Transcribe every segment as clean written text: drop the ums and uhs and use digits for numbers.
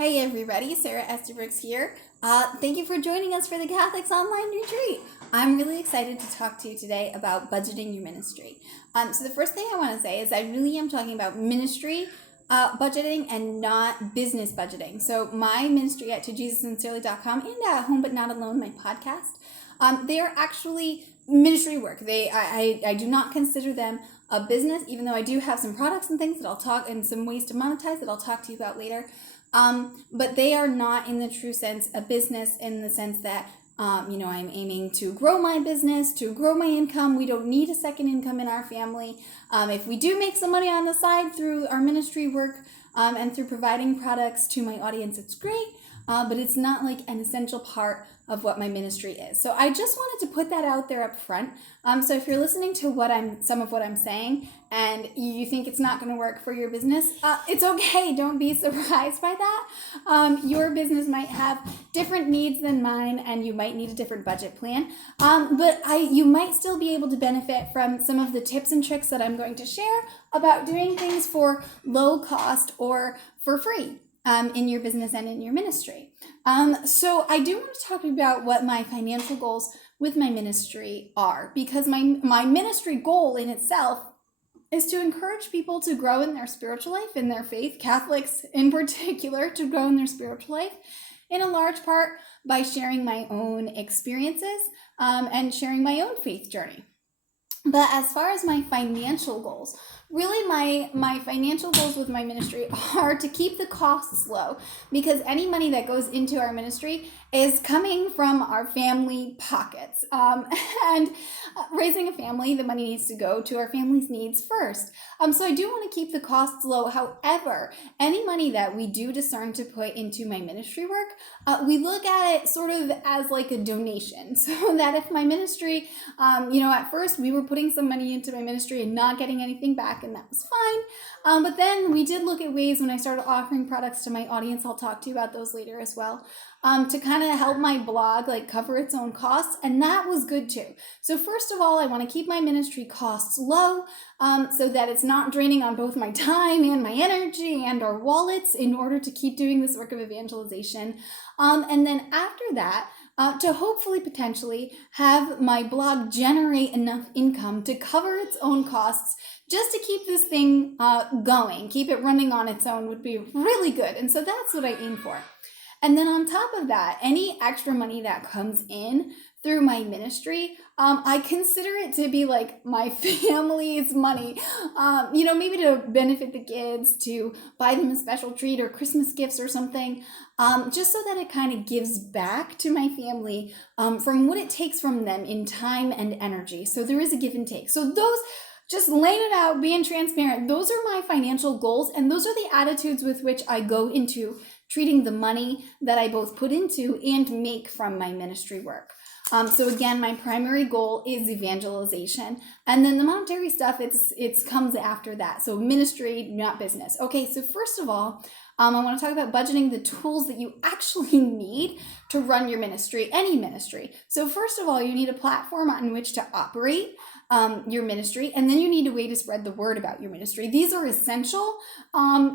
Hey everybody, Sara Estabrooks here. Thank you for joining us for the Catholics Online Retreat. I'm really excited to talk to you today about budgeting your ministry. So the first thing I want to say is I really am talking about ministry budgeting and not business budgeting. So my ministry at tojesussincerely.com and at Home But Not Alone, my podcast, they are actually ministry work. I do not consider them a business, even though I do have some products and things that I'll talk and some ways to monetize that I'll talk to you about later. But they are not in the true sense a business in the sense that, I'm aiming to grow my business, to grow my income. We don't need a second income in our family. If we do make some money on the side through our ministry work and through providing products to my audience, it's great. But it's not like an essential part of what my ministry is. So I just wanted to put that out there up front. So if you're listening to some of what I'm saying and you think it's not going to work for your business, it's okay. Don't be surprised by that. Your business might have different needs than mine, and you might need a different budget plan. But you might still be able to benefit from some of the tips and tricks that I'm going to share about doing things for low cost or for free. In your business and in your ministry. So I do want to talk about what my financial goals with my ministry are, because my ministry goal in itself is to encourage people to grow in their spiritual life, in their faith, Catholics in particular, to grow in their spiritual life, in a large part by sharing my own experiences and sharing my own faith journey. But as far as my financial goals, really my financial goals with my ministry are to keep the costs low, because any money that goes into our ministry is coming from our family pockets. And raising a family, the money needs to go to our family's needs first. So I do want to keep the costs low. However, any money that we do discern to put into my ministry work, we look at it sort of as like a donation. So that if my ministry, at first we were putting some money into my ministry and not getting anything back, and that was fine. But then we did look at ways when I started offering products to my audience, I'll talk to you about those later as well, to kind of help my blog cover its own costs, and that was good too. So first of all, I want to keep my ministry costs low so that it's not draining on both my time and my energy and our wallets in order to keep doing this work of evangelization. And then after that, to hopefully potentially have my blog generate enough income to cover its own costs, just to keep this thing going, keep it running on its own would be really good. And so that's what I aim for. And then on top of that, any extra money that comes in through my ministry, I consider it to be like my family's money, maybe to benefit the kids, to buy them a special treat or Christmas gifts or something, just so that it kind of gives back to my family from what it takes from them in time and energy. So there is a give and take. So those, just laying it out, being transparent, those are my financial goals, and those are the attitudes with which I go into treating the money that I both put into and make from my ministry work. So again, my primary goal is evangelization, and then the monetary stuff, it's comes after that. So ministry, not business. Okay, so first of all, I want to talk about budgeting, the tools that you actually need to run your ministry, any ministry. So first of all, you need a platform on which to operate your ministry, and then you need a way to spread the word about your ministry. These are essential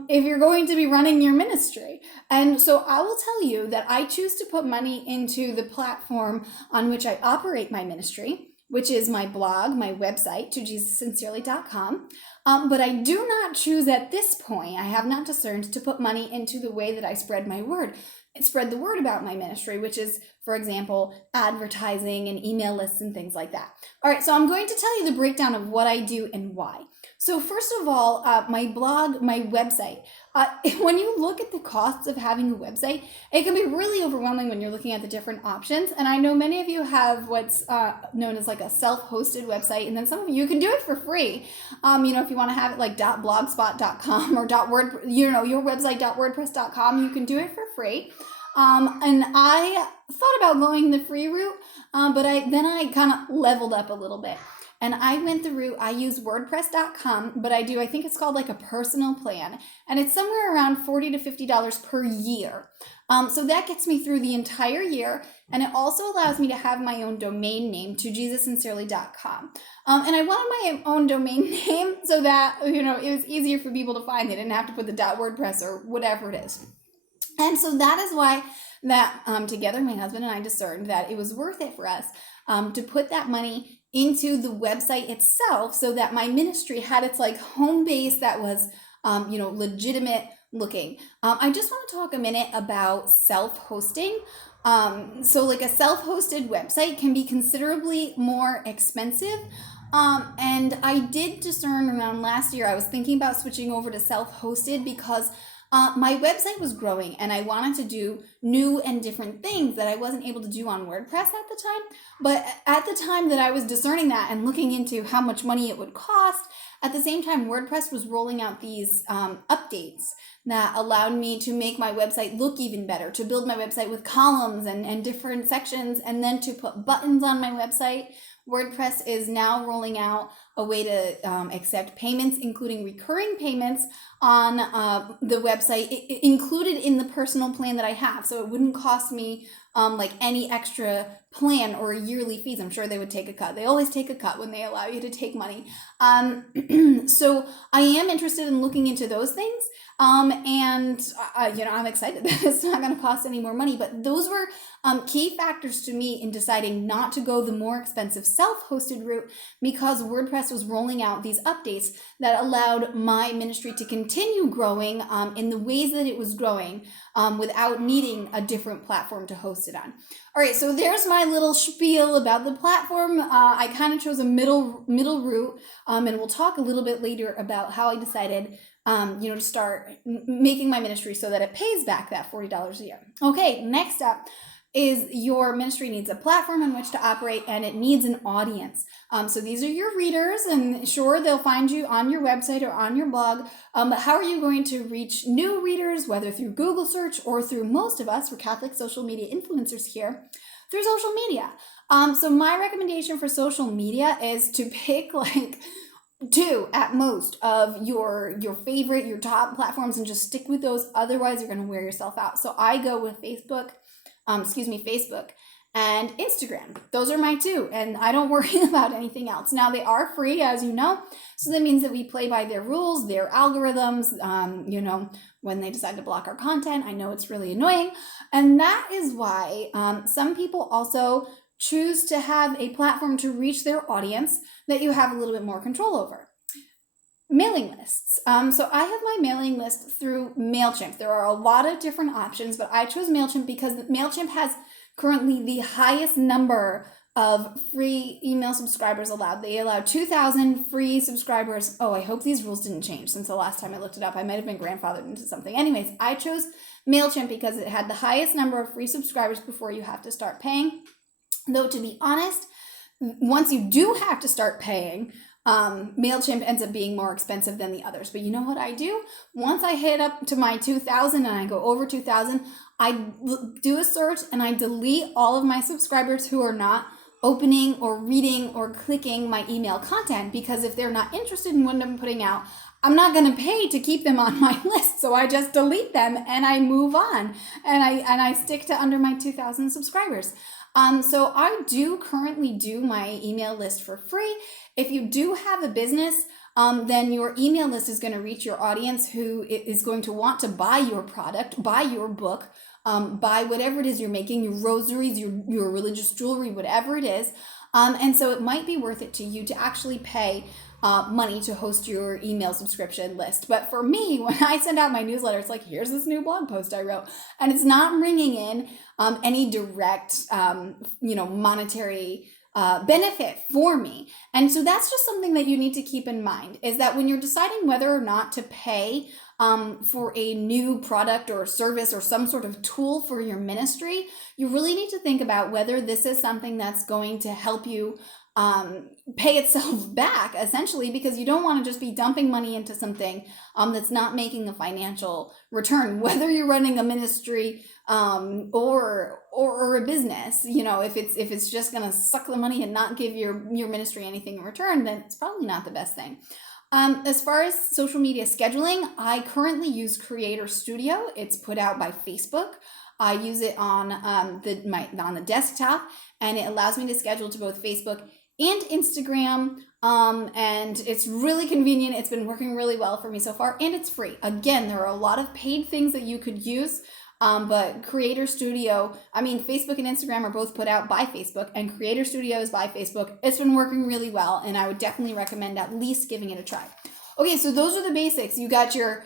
if you're going to be running your ministry. And so I will tell you that I choose to put money into the platform on which I operate my ministry, which is my blog, my website, tojesussincerely.com. But I do not choose at this point, I have not discerned to put money into the way that I spread my word. Spread the word about my ministry, which is, for example, advertising and email lists and things like that. All right, so I'm going to tell you the breakdown of what I do and why. So first of all, my blog, my website, when you look at the costs of having a website, it can be really overwhelming when you're looking at the different options. And I know many of you have what's known as like a self-hosted website, and then some of you can do it for free. If you want to have it like .blogspot.com or your website.wordpress.com, you can do it for free. And I thought about going the free route, but I kind of leveled up a little bit. And I went the route, I use WordPress.com, but I think it's called like a personal plan. And it's somewhere around $40 to $50 per year. So that gets me through the entire year. And it also allows me to have my own domain name, tojesussincerely.com. And I wanted my own domain name so that, it was easier for people to find. They didn't have to put the .wordpress or whatever it is. And so that is why that together my husband and I discerned that it was worth it for us to put that money into the website itself, so that my ministry had its like home base that was legitimate looking. I just want to talk a minute about self-hosting. So like a self-hosted website can be considerably more expensive. And I did discern around last year, I was thinking about switching over to self-hosted because my website was growing and I wanted to do new and different things that I wasn't able to do on WordPress at the time. But at the time that I was discerning that and looking into how much money it would cost, at the same time, WordPress was rolling out these updates that allowed me to make my website look even better, to build my website with columns and different sections, and then to put buttons on my website. WordPress is now rolling out a way to accept payments, including recurring payments on the website, included in the personal plan that I have. So it wouldn't cost me like any extra plan or yearly fees. I'm sure they would take a cut. They always take a cut when they allow you to take money. So I am interested in looking into those things. And I'm excited that it's not going to cost any more money, but those were key factors to me in deciding not to go the more expensive self-hosted route, because WordPress was rolling out these updates that allowed my ministry to continue growing in the ways that it was growing without needing a different platform to host it on. All right, so there's my little spiel about the platform. I kind of chose a middle route, and we'll talk a little bit later about how I decided to start making my ministry so that it pays back that $40 a year. Okay, next up is your ministry needs a platform in which to operate, and it needs an audience. So these are your readers, and sure, they'll find you on your website or on your blog, but how are you going to reach new readers, whether through Google search or through most of us, we're Catholic social media influencers here, through social media. So my recommendation for social media is to pick like 2 at most of your favorite, your top platforms, and just stick with those. Otherwise, you're going to wear yourself out. So I go with Facebook and Instagram. Those are my 2, and I don't worry about anything else. Now, they are free, as you know, so that means that we play by their rules, their algorithms, when they decide to block our content. I know it's really annoying, and that is why some people also choose to have a platform to reach their audience that you have a little bit more control over. Mailing lists. So I have my mailing list through MailChimp. There are a lot of different options, but I chose MailChimp because MailChimp has currently the highest number of free email subscribers allowed. They allow 2,000 free subscribers. Oh, I hope these rules didn't change since the last time I looked it up. I might have been grandfathered into something. Anyways, I chose MailChimp because it had the highest number of free subscribers before you have to start paying. Though, to be honest, once you do have to start paying, MailChimp ends up being more expensive than the others. But you know what I do? Once I hit up to my 2,000 and I go over 2,000, I do a search and I delete all of my subscribers who are not opening or reading or clicking my email content, because if they're not interested in what I'm putting out, I'm not going to pay to keep them on my list. So I just delete them and I move on, and I stick to under my 2,000 subscribers. So I do currently do my email list for free. If you do have a business, then your email list is going to reach your audience who is going to want to buy your product, buy your book, buy whatever it is you're making, your rosaries, your religious jewelry, whatever it is. And so it might be worth it to you to actually pay money to host your email subscription list. But for me, when I send out my newsletter, it's like, here's this new blog post I wrote, and it's not bringing in any direct, monetary benefit for me. And so that's just something that you need to keep in mind, is that when you're deciding whether or not to pay for a new product or service or some sort of tool for your ministry, you really need to think about whether this is something that's going to help you pay itself back, essentially, because you don't want to just be dumping money into something that's not making a financial return, whether you're running a ministry or a business. If it's just going to suck the money and not give your ministry anything in return, then it's probably not the best thing. As far as social media scheduling, I currently use Creator Studio. It's put out by Facebook. I use it on the desktop, and it allows me to schedule to both Facebook and Instagram, and it's really convenient. It's been working really well for me so far, and it's free. Again, there are a lot of paid things that you could use But Creator Studio, Facebook and Instagram are both put out by Facebook, and Creator Studio is by Facebook. It's been working really well, and I would definitely recommend at least giving it a try. Okay, so those are the basics. You got your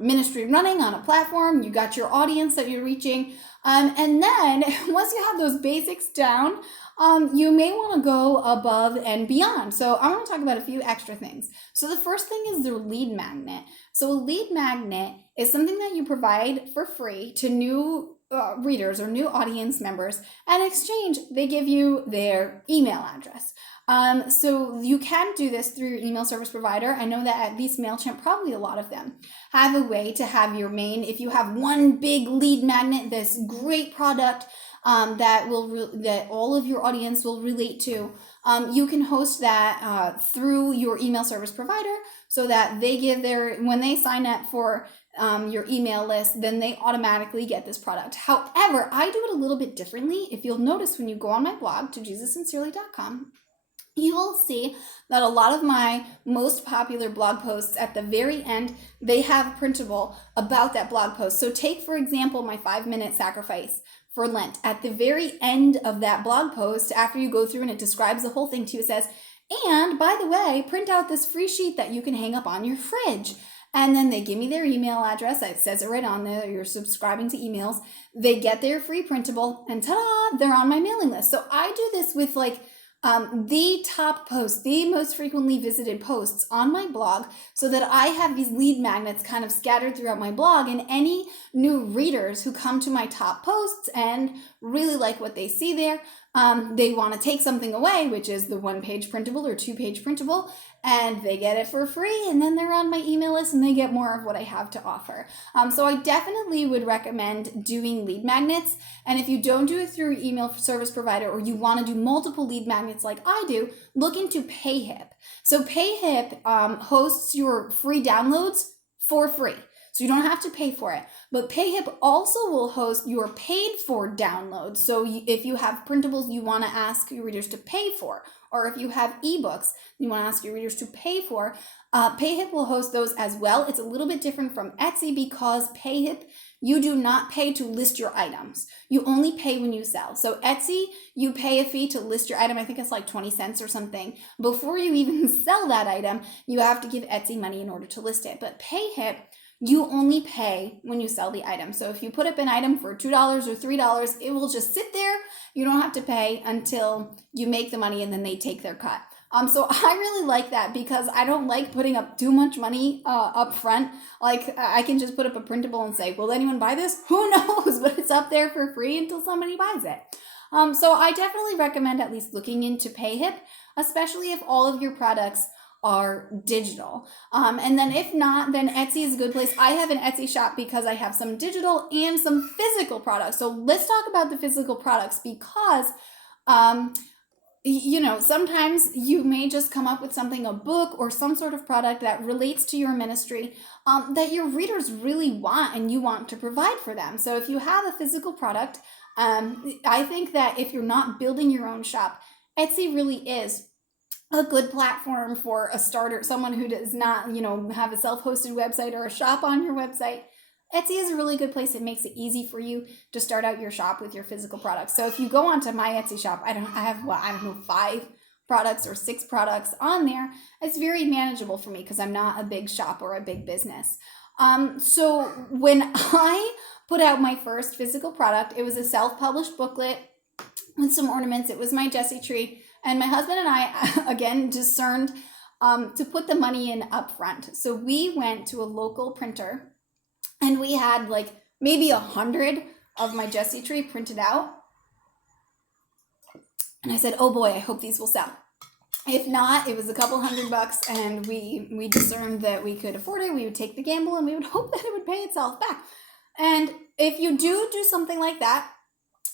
ministry running on a platform. You got your audience that you're reaching. And then once you have those basics down, you may want to go above and beyond. So I want to talk about a few extra things. So the first thing is the lead magnet. So a lead magnet is something that you provide for free to new readers or new audience members. And in exchange, they give you their email address. So you can do this through your email service provider. I know that at least MailChimp, probably a lot of them, have a way to have your main, if you have one big lead magnet, this great product that all of your audience will relate to, you can host that through your email service provider, so that they give when they sign up for your email list, then they automatically get this product. However, I do it a little bit differently. If you'll notice when you go on my blog to JesusSincerely.com, you will see that a lot of my most popular blog posts at the very end, they have printable about that blog post. So take, for example, my 5-minute sacrifice for Lent. At the very end of that blog post, after you go through and it describes the whole thing to you, it says, and by the way, print out this free sheet that you can hang up on your fridge. And then they give me their email address. It says it right on there. You're subscribing to emails. They get their free printable, and ta-da, they're on my mailing list. So I do this with the top posts, the most frequently visited posts on my blog, so that I have these lead magnets kind of scattered throughout my blog, and any new readers who come to my top posts and really like what they see there, they want to take something away, which is the 1-page printable or 2-page printable, and they get it for free, and then they're on my email list and they get more of what I have to offer. So I definitely would recommend doing lead magnets. And if you don't do it through your email service provider, or you want to do multiple lead magnets like I do, look into PayHip. So PayHip hosts your free downloads for free. So you don't have to pay for it. But PayHip also will host your paid for downloads. So if you have printables you want to ask your readers to pay for, or if you have ebooks you want to ask your readers to pay for, PayHip will host those as well. It's a little bit different from Etsy, because PayHip, you do not pay to list your items. You only pay when you sell. So Etsy, you pay a fee to list your item. I think it's like 20 cents or something. Before you even sell that item, you have to give Etsy money in order to list it. But PayHip, you only pay when you sell the item. So if you put up an item for $2 or $3, it will just sit there. You don't have to pay until you make the money, and then they take their cut. So I really like that, because I don't like putting up too much money up front. Like, I can just put up a printable and say, will anyone buy this? Who knows? But it's up there for free until somebody buys it. So I definitely recommend at least looking into PayHip, especially if all of your products are digital. And then if not, then Etsy is a good place. I have an Etsy shop because I have some digital and some physical products. So let's talk about the physical products, because sometimes you may just come up with something, a book or some sort of product that relates to your ministry, that your readers really want and you want to provide for them. So if you have a physical product, I think that if you're not building your own shop, Etsy really is a good platform for a starter, someone who does not, have a self-hosted website or a shop on your website. Etsy is a really good place. It makes it easy for you to start out your shop with your physical products. So if you go onto my Etsy shop, I have 5 products or 6 products on there. It's very manageable for me because I'm not a big shop or a big business. So when I put out my first physical product, it was a self-published booklet with some ornaments. It was my Jessie tree. And my husband and I, again, discerned to put the money in up front. So we went to a local printer, and we had like maybe 100 of my Jessie tree printed out. And I said, oh boy, I hope these will sell. If not, it was a couple $100, and we discerned that we could afford it. We would take the gamble, and we would hope that it would pay itself back. And if you do something like that,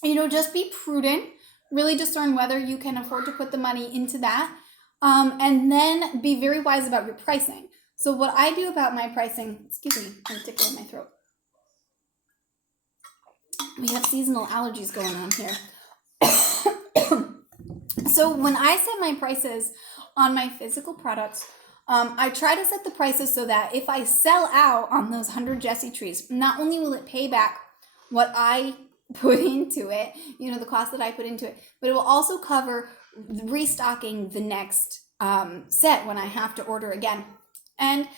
just be prudent. Really discern whether you can afford to put the money into that, and then be very wise about your pricing. So what I do about my pricing, excuse me, I'm tickling my throat. We have seasonal allergies going on here. So when I set my prices on my physical products, I try to set the prices so that if I sell out on those 100 Jessie trees, not only will it pay back what I put into it, the cost that I put into it, but it will also cover restocking the next set when I have to order again. And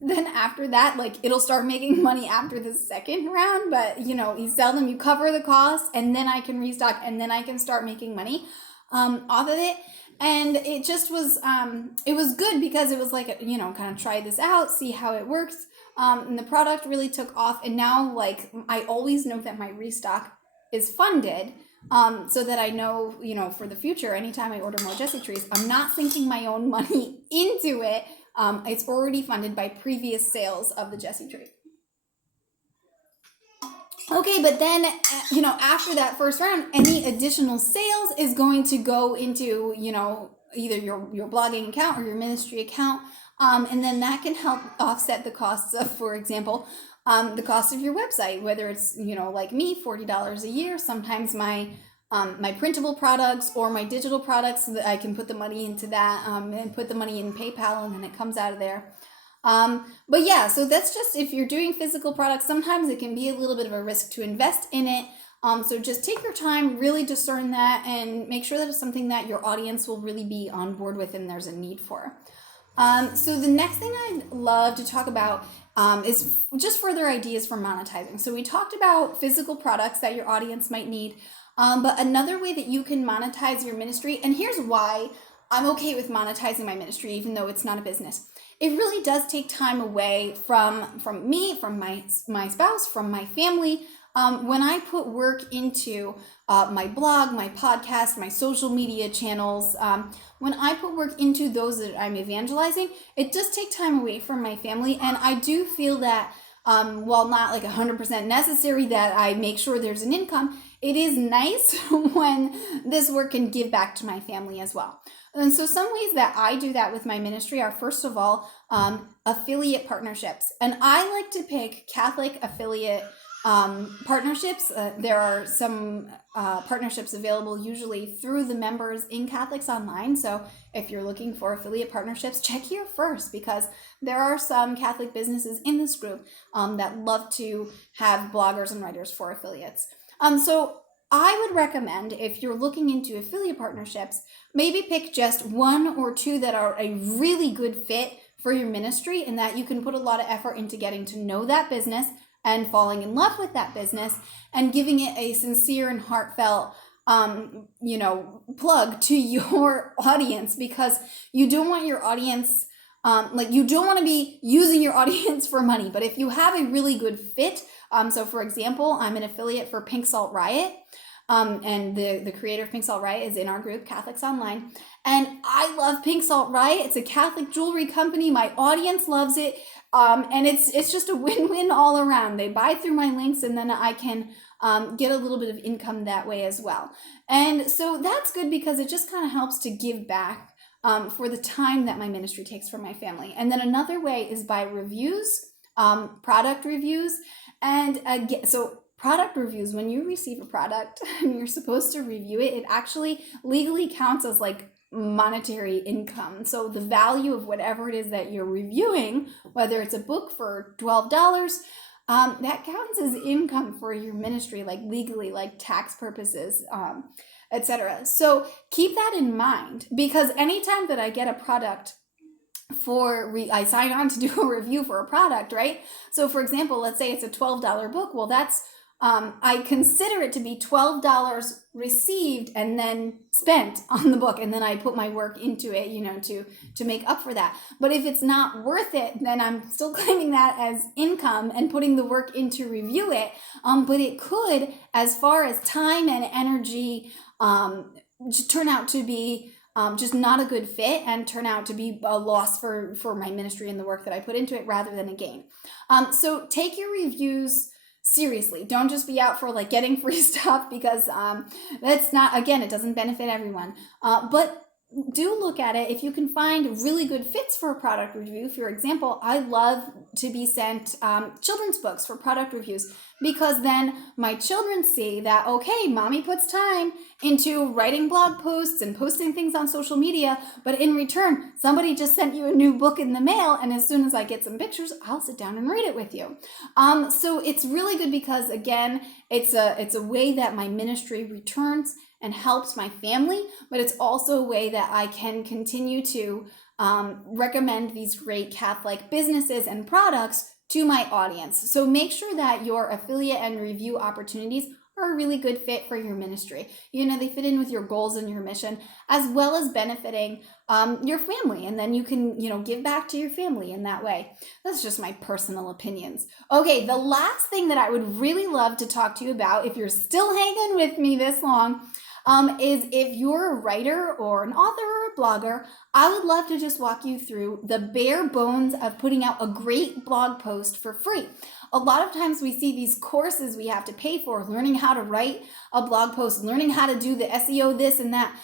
then after that, like, it'll start making money after the second round, but you sell them, you cover the cost, and then I can restock, and then I can start making money off of it. And it just was it was good because it was like, kind of try this out, see how it works. And the product really took off, and now, like, I always know that my restock is funded, so that I know, for the future, anytime I order more Jessie trees, I'm not sinking my own money into it. It's already funded by previous sales of the Jessie tree. Okay, but then, after that first round, any additional sales is going to go into, either your blogging account or your ministry account. And then that can help offset the costs of, for example, the cost of your website, whether it's, like me, $40 a year. Sometimes my printable products or my digital products, that I can put the money into that, and put the money in PayPal, and then it comes out of there. But yeah, so that's just if you're doing physical products, sometimes it can be a little bit of a risk to invest in it. So just take your time, really discern that, and make sure that it's something that your audience will really be on board with and there's a need for. So the next thing I'd love to talk about is just further ideas for monetizing. So we talked about physical products that your audience might need, but another way that you can monetize your ministry, and here's why I'm okay with monetizing my ministry, even though it's not a business. It really does take time away from me, from my spouse, from my family. When I put work into my blog, my podcast, my social media channels, when I put work into those that I'm evangelizing, it does take time away from my family. And I do feel that while not like 100% necessary that I make sure there's an income, it is nice when this work can give back to my family as well. And so some ways that I do that with my ministry are, first of all, affiliate partnerships. And I like to pick Catholic affiliate partnerships. There are some partnerships available usually through the members in Catholics Online. So if you're looking for affiliate partnerships, check here first, because there are some Catholic businesses in this group that love to have bloggers and writers for affiliates. So I would recommend, if you're looking into affiliate partnerships, maybe pick just one or two that are a really good fit for your ministry, and that you can put a lot of effort into getting to know that business and falling in love with that business and giving it a sincere and heartfelt plug to your audience, because you don't want your audience, you don't want to be using your audience for money. But if you have a really good fit, so for example, I'm an affiliate for Pink Salt Riot, and the creator of Pink Salt Riot is in our group, Catholics Online. And I love Pink Salt Riot. It's a Catholic jewelry company. My audience loves it. And it's just a win-win all around. They buy through my links, and then I can get a little bit of income that way as well. And so that's good, because it just kind of helps to give back for the time that my ministry takes from my family. And then another way is by reviews, product reviews. And so product reviews, when you receive a product and you're supposed to review it, it actually legally counts as like monetary income. So the value of whatever it is that you're reviewing, whether it's a book for $12, that counts as income for your ministry, like legally, like tax purposes, etc. So keep that in mind, because anytime that I get a product I sign on to do a review for a product, right? So for example, let's say it's a $12 book. Well, that's I consider it to be $12 received and then spent on the book, and then I put my work into it, to make up for that. But if it's not worth it, then I'm still claiming that as income and putting the work in to review it. But it could, as far as time and energy, turn out to be just not a good fit and turn out to be a loss for my ministry and the work that I put into it, rather than a gain. So take your reviews seriously. Don't just be out for getting free stuff, because that's not, again, it doesn't benefit everyone. But do look at it. If you can find really good fits for a product review, for example, I love to be sent children's books for product reviews, because then my children see that, okay, mommy puts time into writing blog posts and posting things on social media, but in return, somebody just sent you a new book in the mail, and as soon as I get some pictures, I'll sit down and read it with you. So it's really good because, again, it's a way that my ministry returns and helps my family, but it's also a way that I can continue to recommend these great Catholic businesses and products to my audience. So make sure that your affiliate and review opportunities are a really good fit for your ministry. They fit in with your goals and your mission, as well as benefiting your family. And then you can, give back to your family in that way. That's just my personal opinions. Okay, the last thing that I would really love to talk to you about, if you're still hanging with me this long, is if you're a writer or an author or a blogger, I would love to just walk you through the bare bones of putting out a great blog post for free. A lot of times we see these courses we have to pay for, learning how to write a blog post, learning how to do the SEO, this and that.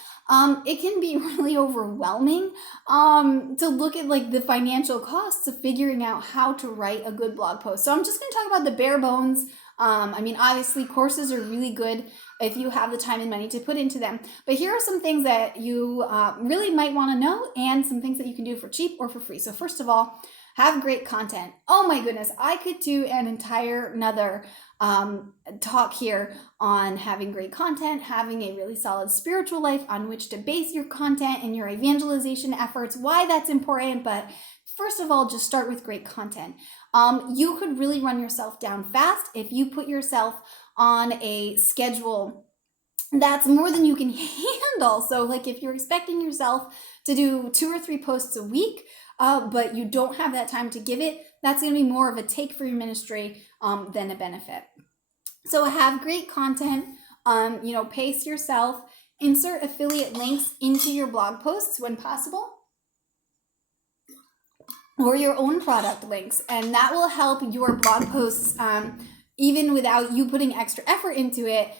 It can be really overwhelming to look at the financial costs of figuring out how to write a good blog post. So I'm just going to talk about the bare bones. Obviously courses are really good if you have the time and money to put into them. But here are some things that you really might want to know, and some things that you can do for cheap or for free. So first of all, have great content. Oh my goodness, I could do an entire another talk here on having great content, having a really solid spiritual life on which to base your content and your evangelization efforts, why that's important. But first of all, just start with great content. You could really run yourself down fast if you put yourself on a schedule that's more than you can handle. So if you're expecting yourself to do 2 or 3 posts a week, but you don't have that time to give it, that's going to be more of a take for your ministry than a benefit. So have great content, pace yourself, insert affiliate links into your blog posts when possible, or your own product links, and that will help your blog posts, even without you putting extra effort into it,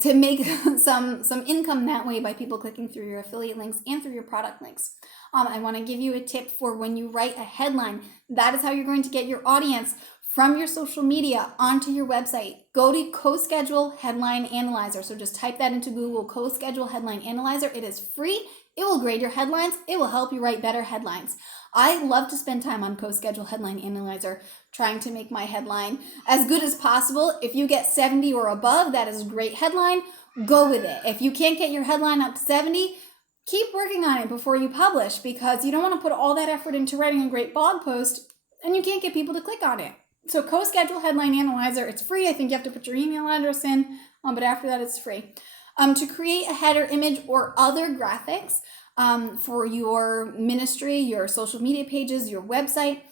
to make some income that way by people clicking through your affiliate links and through your product links. I want to give you a tip for when you write a headline. That is how you're going to get your audience from your social media onto your website. Go to CoSchedule Headline Analyzer. So just type that into Google, CoSchedule Headline Analyzer. It is free. It will grade your headlines. It will help you write better headlines. I love to spend time on CoSchedule Headline Analyzer trying to make my headline as good as possible. If you get 70 or above, that is a great headline. Go with it. If you can't get your headline up to 70, keep working on it before you publish, because you don't want to put all that effort into writing a great blog post and you can't get people to click on it. So CoSchedule Headline Analyzer, it's free. I think you have to put your email address in, but after that it's free. To create a header image or other graphics for your ministry, your social media pages, your website,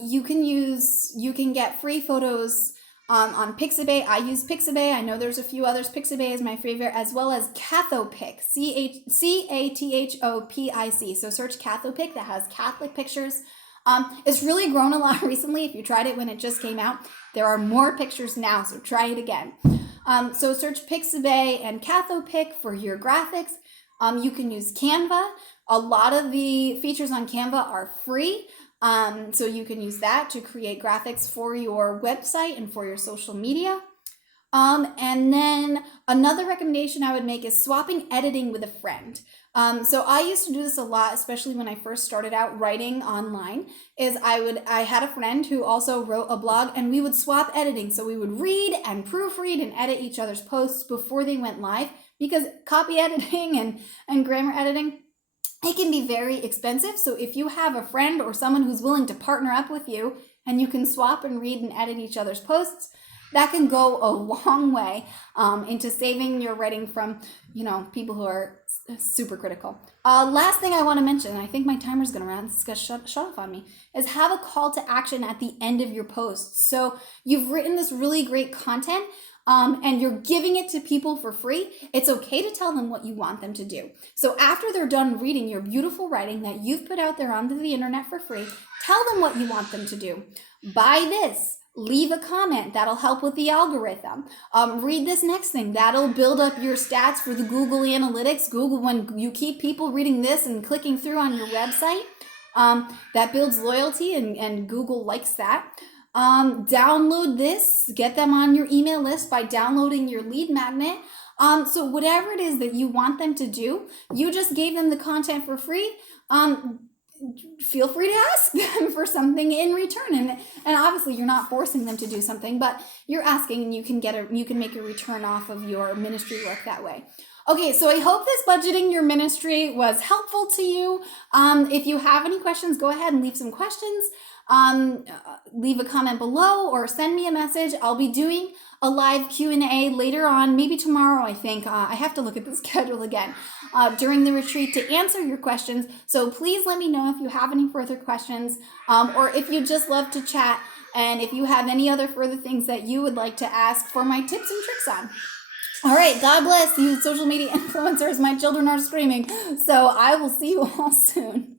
you can get free photos on Pixabay. I use Pixabay. I know there's a few others. Pixabay is my favorite, as well as Cathopic, Cathopic. So search Cathopic, that has Catholic pictures. It's really grown a lot recently. If you tried it when it just came out, there are more pictures now, so try it again. So search Pixabay and Cathopic for your graphics. You can use Canva. A lot of the features on Canva are free. So you can use that to create graphics for your website and for your social media. And then another recommendation I would make is swapping editing with a friend. So I used to do this a lot, especially when I first started out writing online, is I had a friend who also wrote a blog, and we would swap editing. So we would read and proofread and edit each other's posts before they went live, because copy editing and grammar editing, it can be very expensive. So if you have a friend or someone who's willing to partner up with you and you can swap and read and edit each other's posts, that can go a long way into saving your writing from, people who are super critical. Last thing I want to mention, and I think my timer's going to run, it's going to shut off on me, is have a call to action at the end of your post. So you've written this really great content, and you're giving it to people for free. It's okay to tell them what you want them to do. So after they're done reading your beautiful writing that you've put out there onto the internet for free, tell them what you want them to do. Buy this. Leave a comment. That'll help with the algorithm. Read this next thing. That'll build up your stats for the Google Analytics. Google, when you keep people reading this and clicking through on your website, that builds loyalty, and Google likes that. Download this. Get them on your email list by downloading your lead magnet. So whatever it is that you want them to do, you just gave them the content for free. Feel free to ask them for something in return, and obviously you're not forcing them to do something, but you're asking, and you can make a return off of your ministry work that way. Okay, so I hope this budgeting your ministry was helpful to you. If you have any questions, go ahead and leave some questions. Leave a comment below or send me a message. I'll be doing a live Q&A later on, maybe tomorrow, I think. I have to look at the schedule again, during the retreat to answer your questions. So please let me know if you have any further questions, or if you just love to chat, and if you have any other further things that you would like to ask for my tips and tricks on. All right, God bless you social media influencers. My children are screaming. So I will see you all soon.